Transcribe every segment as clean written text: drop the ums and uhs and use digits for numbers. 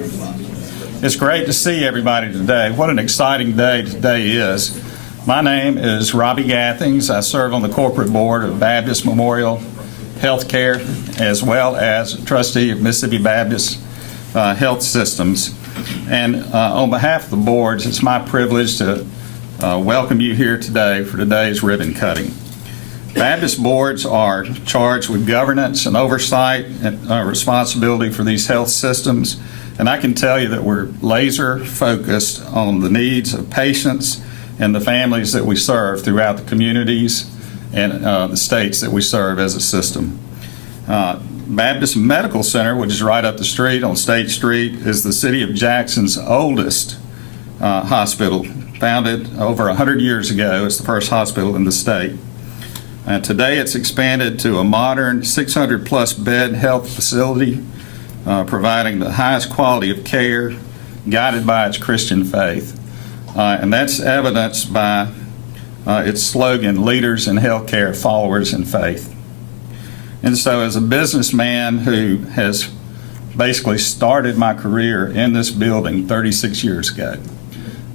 It's great to see everybody today. What an exciting day today is. My name is Robbie Gathings. I serve on the corporate board of Baptist Memorial Healthcare, as well as trustee of Mississippi Baptist Health Systems. And on behalf of the boards, it's my privilege to welcome you here today for today's ribbon cutting. Baptist boards are charged with governance and oversight and responsibility for these health systems. And I can tell you that we're laser focused on the needs of patients and the families that we serve throughout the communities and the states that we serve as a system. Baptist Medical Center, which is right up the street on State Street, is the city of Jackson's oldest hospital, founded over 100 years ago. It's the first hospital in the state. Today it's expanded to a modern 600-plus bed health facility, providing the highest quality of care, guided by its Christian faith. And that's evidenced by its slogan, Leaders in Healthcare, Followers in Faith. And so as a businessman who has basically started my career in this building 36 years ago,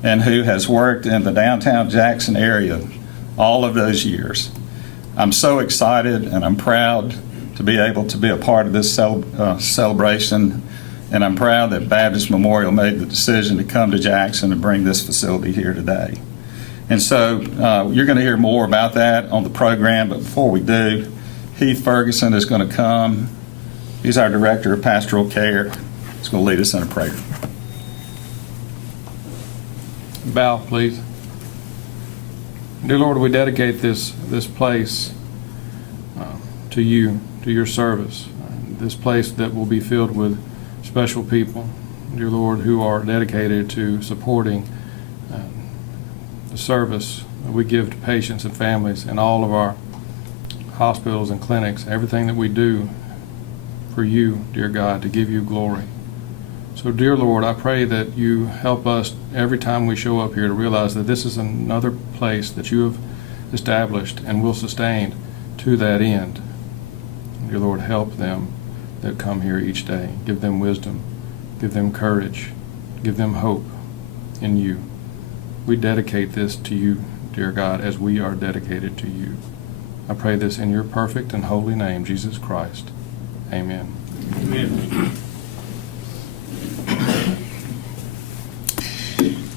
and who has worked in the downtown Jackson area all of those years, I'm so excited and I'm proud to be able to be a part of this celebration, and I'm proud that Baptist Memorial made the decision to come to Jackson and bring this facility here today. And so you're going to hear more about that on the program, but before we do, Heath Ferguson is going to come. He's our Director of Pastoral Care. He's going to lead us in a prayer. Bow, please. Dear Lord, we dedicate this place to you, to your service. This place that will be filled with special people, dear Lord, who are dedicated to supporting the service that we give to patients and families in all of our hospitals and clinics, everything that we do for you, dear God, to give you glory. So, dear Lord, I pray that you help us every time we show up here to realize that this is another place that you have established and will sustain to that end. Dear Lord, help them that come here each day. Give them wisdom, give them courage, give them hope in you. We dedicate this to you, dear God, as we are dedicated to you. I pray this in your perfect and holy name, Jesus Christ. Amen. Amen.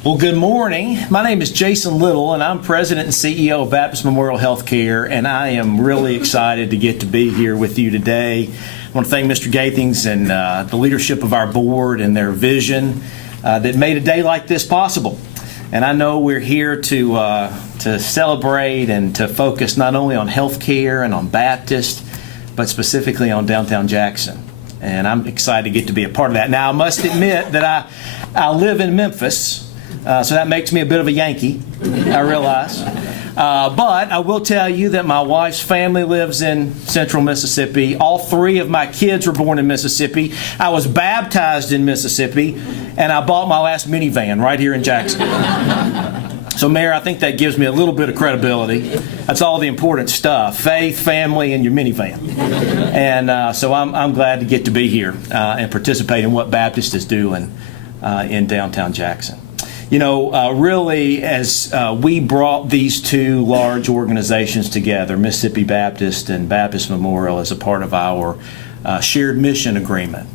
Well, good morning. My name is Jason Little, and I'm President and CEO of Baptist Memorial Healthcare, and I am really excited to get to be here with you today. I want to thank Mr. Gathings and the leadership of our board and their vision that made a day like this possible. And I know we're here to celebrate and to focus not only on healthcare and on Baptist, but specifically on downtown Jackson. And I'm excited to get to be a part of that. Now, I must admit that I live in Memphis, so that makes me a bit of a Yankee, I realize. But I will tell you that my wife's family lives in central Mississippi. All three of my kids were born in Mississippi. I was baptized in Mississippi, and I bought my last minivan right here in Jackson. So, Mayor, I think that gives me a little bit of credibility. That's all the important stuff: faith, family, and your minivan. And so I'm glad to get to be here and participate in what Baptist is doing in downtown Jackson. You know, really, as we brought these two large organizations together, Mississippi Baptist and Baptist Memorial, as a part of our shared mission agreement,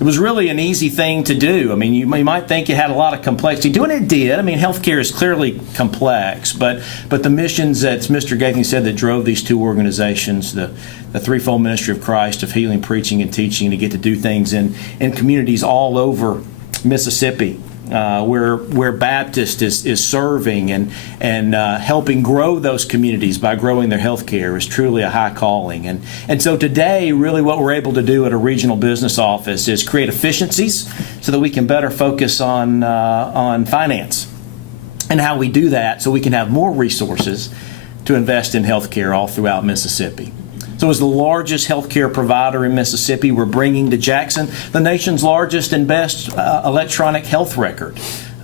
it was really an easy thing to do. I mean, you might think it had a lot of complexity. Doing it did. I mean, healthcare is clearly complex, but the missions that Mr. Gathings said that drove these two organizations, the threefold ministry of Christ of healing, preaching, and teaching, to get to do things in communities all over Mississippi, where Baptist is serving and helping grow those communities by growing their health care, is truly a high calling. And so today, really what we're able to do at a regional business office is create efficiencies so that we can better focus on finance and how we do that so we can have more resources to invest in health care all throughout Mississippi. So as the largest healthcare provider in Mississippi, we're bringing to Jackson the nation's largest and best electronic health record.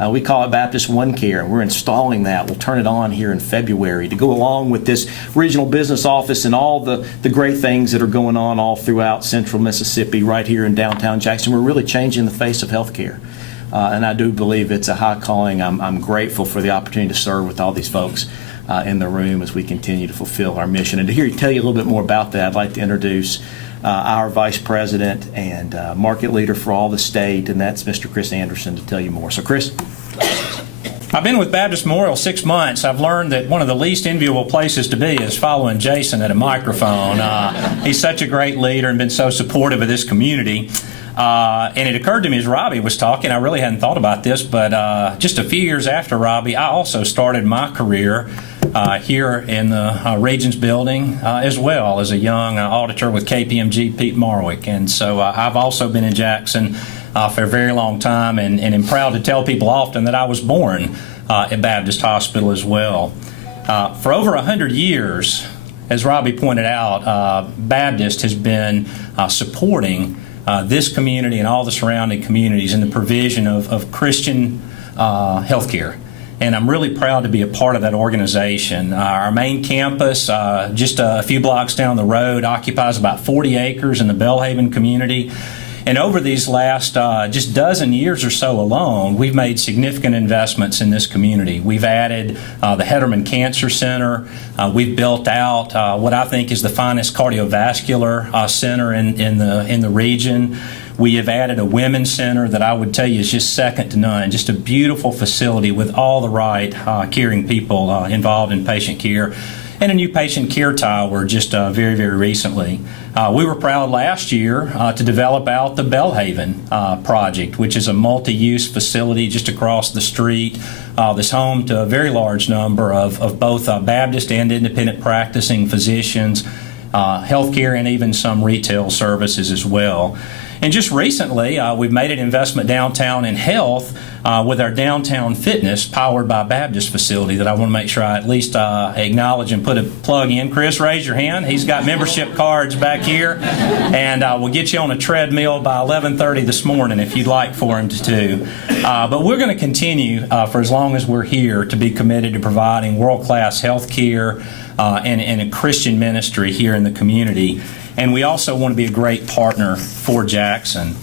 We call it Baptist One Care. We're installing that. We'll turn it on here in February to go along with this regional business office and all the great things that are going on all throughout central Mississippi, right here in downtown Jackson. We're really changing the face of healthcare. And I do believe it's a high calling. I'm grateful for the opportunity to serve with all these folks in the room as we continue to fulfill our mission. And to tell you a little bit more about that, I'd like to introduce our Vice President and market leader for all the state, and that's Mr. Chris Anderson, to tell you more. So, Chris. I've been with Baptist Memorial 6 months. I've learned that one of the least enviable places to be is following Jason at a microphone. He's such a great leader and been so supportive of this community. And it occurred to me as Robbie was talking, I really hadn't thought about this, but just a few years after Robbie, I also started my career here in the Regions building as well as a young auditor with KPMG, Pete Marwick. And so I've also been in Jackson for a very long time, and am proud to tell people often that I was born at Baptist Hospital as well. For over 100 years, as Robbie pointed out, Baptist has been supporting this community and all the surrounding communities in the provision of Christian health care. And I'm really proud to be a part of that organization. Our main campus, just a few blocks down the road, occupies about 40 acres in the Belhaven community. And over these last just dozen years or so alone, we've made significant investments in this community. We've added the Hetterman Cancer Center. We've built out what I think is the finest cardiovascular center in the region. We have added a women's center that I would tell you is just second to none. Just a beautiful facility with all the right caring people involved in patient care. And a new patient care tower just very, very recently. We were proud last year to develop out the Belhaven project, which is a multi-use facility just across the street that's home to a very large number of both Baptist and independent practicing physicians, healthcare, and even some retail services as well. And just recently, we've made an investment downtown in health with our downtown fitness powered by Baptist facility that I want to make sure I at least acknowledge and put a plug in. Chris, raise your hand. He's got membership cards back here, and we'll get you on a treadmill by 11:30 this morning if you'd like for him to. But we're going to continue for as long as we're here to be committed to providing world-class health care and a Christian ministry here in the community. And we also want to be a great partner for Jackson.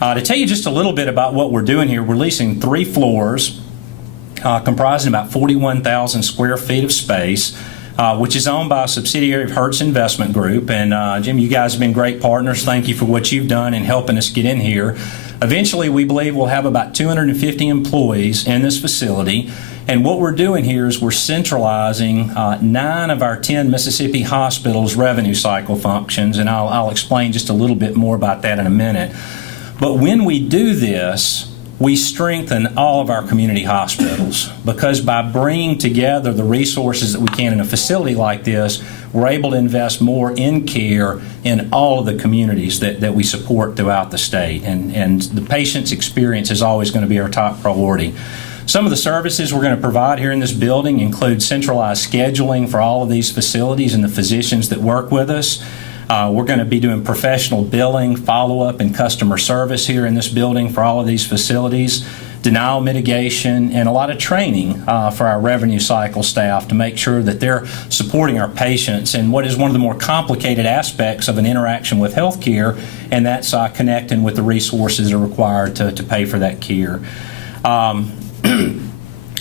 To tell you just a little bit about what we're doing here, we're leasing 3 floors comprising about 41,000 square feet of space, which is owned by a subsidiary of Hertz Investment Group. And Jim, you guys have been great partners. Thank you for what you've done in helping us get in here. Eventually, we believe we'll have about 250 employees in this facility. And what we're doing here is we're centralizing 9 of our 10 Mississippi hospitals' revenue cycle functions, and I'll explain just a little bit more about that in a minute. But when we do this, we strengthen all of our community hospitals, because by bringing together the resources that we can in a facility like this, we're able to invest more in care in all of the communities that we support throughout the state. And the patient's experience is always going to be our top priority. Some of the services we're going to provide here in this building include centralized scheduling for all of these facilities and the physicians that work with us. We're going to be doing professional billing, follow-up, and customer service here in this building for all of these facilities, denial mitigation, and a lot of training for our revenue cycle staff to make sure that they're supporting our patients in what is one of the more complicated aspects of an interaction with healthcare, and that's connecting with the resources that are required to pay for that care.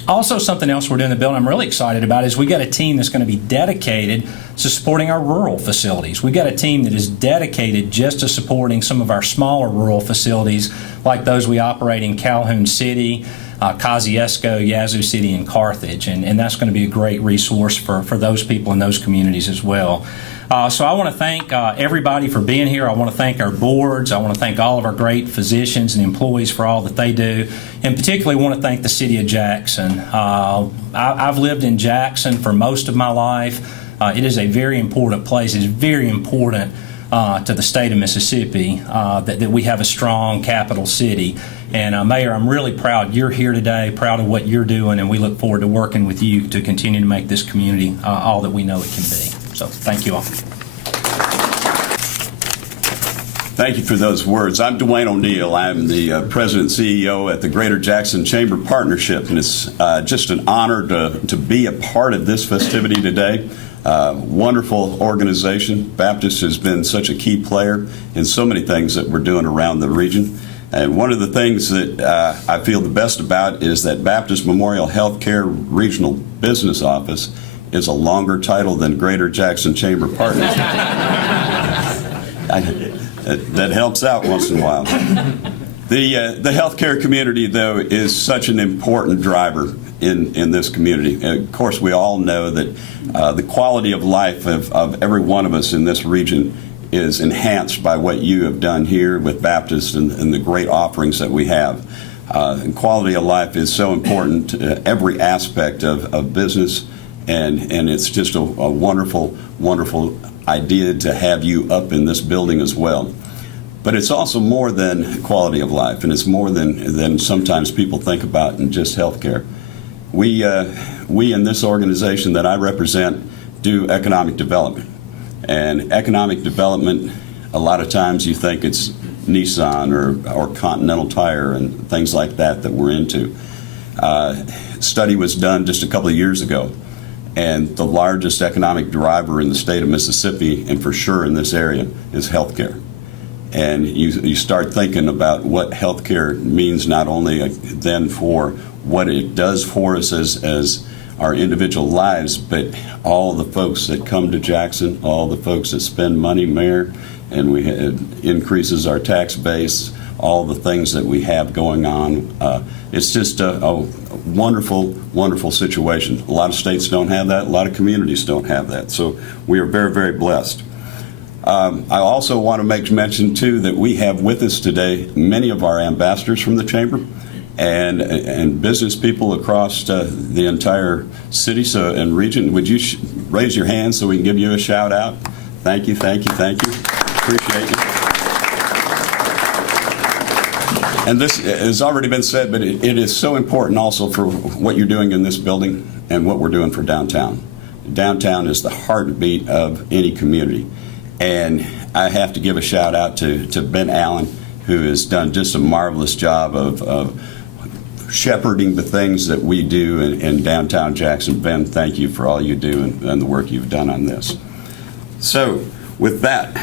Also, something else we're doing in the building I'm really excited about is we got a team that's going to be dedicated to supporting our rural facilities. We've got a team that is dedicated just to supporting some of our smaller rural facilities like those we operate in Calhoun City, Kosciuszko, Yazoo City, and Carthage. And that's going to be a great resource for those people in those communities as well. So I want to thank everybody for being here. I want to thank our boards. I want to thank all of our great physicians and employees for all that they do, and particularly want to thank the City of Jackson. I've lived in Jackson for most of my life. It is a very important place. It's very important to the state of Mississippi that we have a strong capital city. And Mayor, I'm really proud you're here today, proud of what you're doing, and we look forward to working with you to continue to make this community all that we know it can be. So thank you all. Thank you for those words. I'm Dwayne ONeil. I'm the President and CEO at the Greater Jackson Chamber Partnership, and it's just an honor to be a part of this festivity today. Wonderful organization. Baptist has been such a key player in so many things that we're doing around the region. And one of the things that I feel the best about is that Baptist Memorial Healthcare Regional Business Office is a longer title than Greater Jackson Chamber Partnership. That helps out once in a while. The healthcare community, though, is such an important driver in this community. Of course, we all know that the quality of life of every one of us in this region is enhanced by what you have done here with Baptist and the great offerings that we have. And quality of life is so important to every aspect of business, and it's just a wonderful, wonderful idea to have you up in this building as well. But it's also more than quality of life, and it's more than sometimes people think about in just healthcare. We in this organization that I represent do economic development. And economic development, a lot of times you think it's Nissan or Continental Tire and things like that we're into. Study was done just a couple of years ago, and the largest economic driver in the state of Mississippi, and for sure in this area, is healthcare. And you start thinking about what healthcare means, not only then for what it does for us as our individual lives, but all the folks that come to Jackson, all the folks that spend money, Mayor, and it increases our tax base, all the things that we have going on. It's just a wonderful, wonderful situation. A lot of states don't have that. A lot of communities don't have that. So we are very, very blessed. I also want to make mention, too, that we have with us today many of our ambassadors from the Chamber and business people across the entire city and region. Would you raise your hand so we can give you a shout out? Thank you, thank you, thank you. Appreciate you. And this has already been said, but it is so important also for what you're doing in this building and what we're doing for downtown. Downtown is the heartbeat of any community. And I have to give a shout out to Ben Allen, who has done just a marvelous job of shepherding the things that we do in downtown Jackson. Ben, thank you for all you do and the work you've done on this. So with that,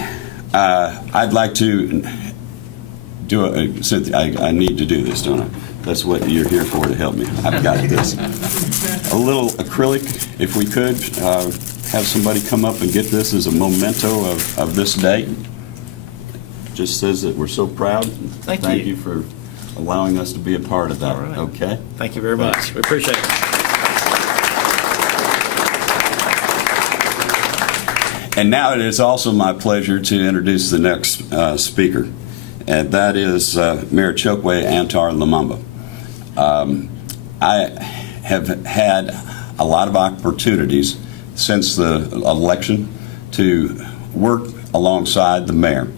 I'd like to do Cynthia, I need to do this, don't I? That's what you're here for, to help me. I've got this. A little acrylic, if we could. Have somebody come up and get this as a memento of this day. Just says that we're so proud. Thank you for allowing us to be a part of that. Right. Okay? Thank you very much. We appreciate it. And now it is also my pleasure to introduce the next speaker, and that is Mayor Chokwe Antar Lumumba. I have had a lot of opportunities since the election to work alongside the mayor,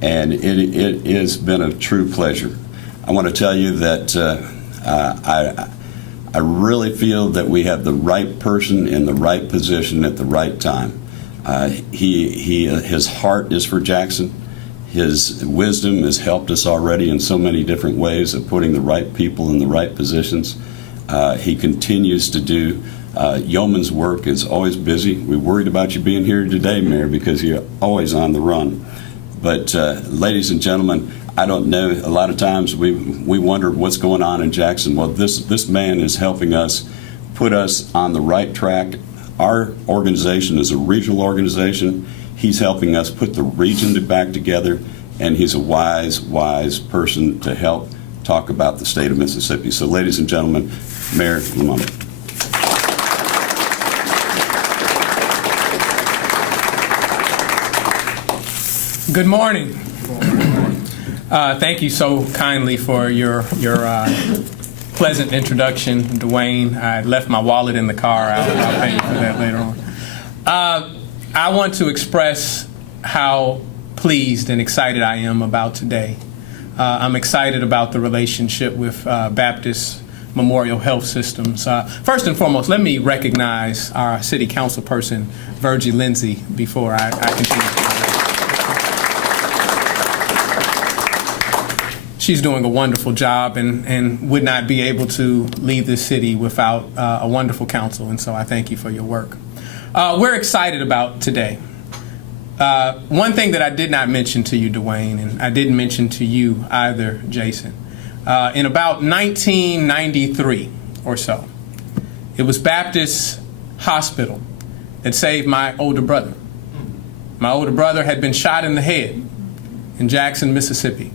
and it has been a true pleasure. I want to tell you that I really feel that we have the right person in the right position at the right time. His heart is for Jackson. His wisdom has helped us already in so many different ways of putting the right people in the right positions. He continues to do yeoman's work, is always busy. We're worried about you being here today, Mayor, because you're always on the run. But ladies and gentlemen, I don't know, a lot of times we wonder what's going on in Jackson. Well, this man is helping us put us on the right track. Our organization is a regional organization. He's helping us put the region back together, and he's a wise, wise person to help talk about the state of Mississippi. So ladies and gentlemen, Mayor Lumumba. Good morning. Thank you so kindly for your pleasant introduction, Dwayne. I left my wallet in the car. I'll pay you for that later on. I want to express how pleased and excited I am about today. I'm excited about the relationship with Baptist Memorial Health Systems. First and foremost, let me recognize our city council person, Virgie Lindsay, before I continue. she's doing a wonderful job and would not be able to lead this city without a wonderful council. And so I thank you for your work. We're excited about today. One thing that I did not mention to you, Dwayne, and I didn't mention to you either, Jason, in about 1993 or so, it was Baptist Hospital that saved my older brother. My older brother had been shot in the head in Jackson, Mississippi.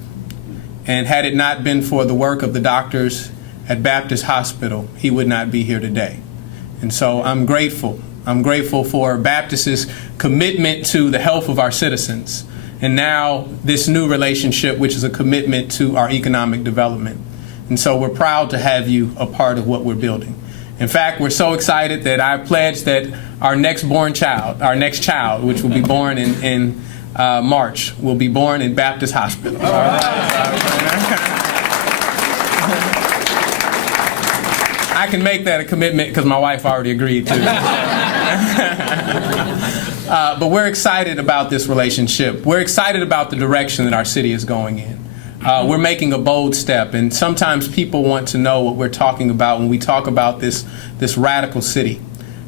And had it not been for the work of the doctors at Baptist Hospital, he would not be here today. And so I'm grateful. I'm grateful for Baptist's commitment to the health of our citizens. And now this new relationship, which is a commitment to our economic development. And so we're proud to have you a part of what we're building. In fact, we're so excited that I pledged that our next child, which will be born in March, will be born in Baptist Hospital. All right. I can make that a commitment because my wife already agreed to. But we're excited about this relationship. We're excited about the direction that our city is going in. We're making a bold step, and sometimes people want to know what we're talking about when we talk about this radical city.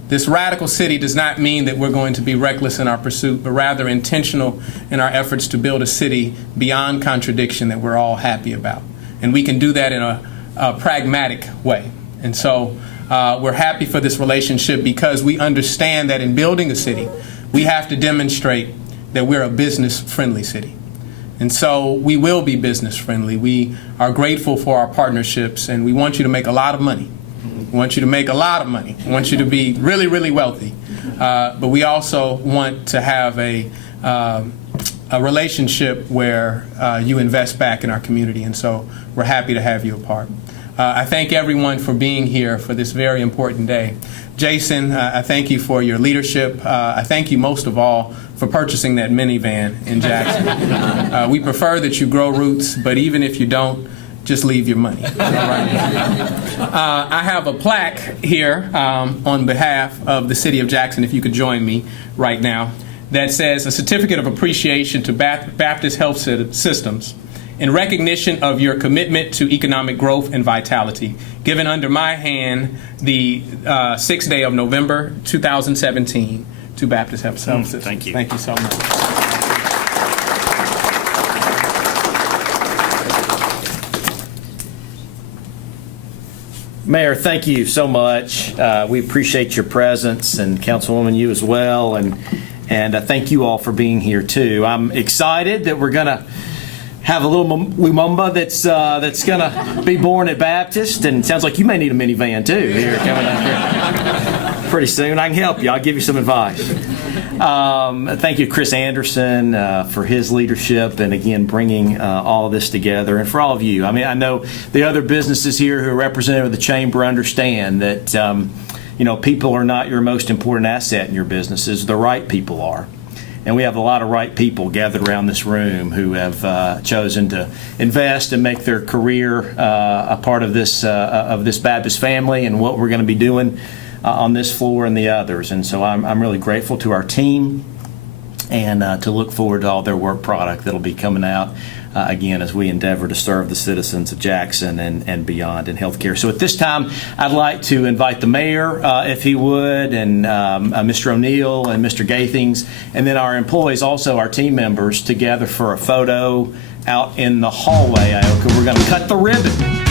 This radical city does not mean that we're going to be reckless in our pursuit, but rather intentional in our efforts to build a city beyond contradiction that we're all happy about. And we can do that in a pragmatic way. And so we're happy for this relationship because we understand that in building a city, we have to demonstrate that we're a business-friendly city. And so we will be business-friendly. We are grateful for our partnerships, and we want you to make a lot of money. We want you to make a lot of money. We want you to be really, really wealthy. But we also want to have a relationship where you invest back in our community. And so we're happy to have you a part. I thank everyone for being here for this very important day. Jason, I thank you for your leadership. I thank you most of all for purchasing that minivan in Jackson. We prefer that you grow roots, but even if you don't, just leave your money. All right? I have a plaque here on behalf of the City of Jackson, if you could join me right now, that says a certificate of appreciation to Baptist Health Systems in recognition of your commitment to economic growth and vitality, given under my hand the 6th day of November 2017 to Baptist Health Systems. Thank you. Thank you so much. Mayor, thank you so much. We appreciate your presence, and Councilwoman, you as well, and thank you all for being here too. I'm excited that we're going to have a little Lumumba that's going to be born at Baptist, and it sounds like you may need a minivan too here coming up here pretty soon. I can help you. I'll give you some advice. Thank you, Chris Anderson, for his leadership and again bringing all of this together, and for all of you. I mean, I know the other businesses here who are represented with the chamber understand that people are not your most important asset in your businesses. The right people are. And we have a lot of right people gathered around this room who have chosen to invest and make their career a part of this Baptist family and what we're going to be doing on this floor and the others. And so I'm really grateful to our team and to look forward to all their work product that'll be coming out again as we endeavor to serve the citizens of Jackson and beyond in healthcare. So at this time, I'd like to invite the mayor, if he would, and Mr. ONeil and Mr. Gathings, and then our employees, also our team members, together for a photo out in the hallway. We're going to cut the ribbon.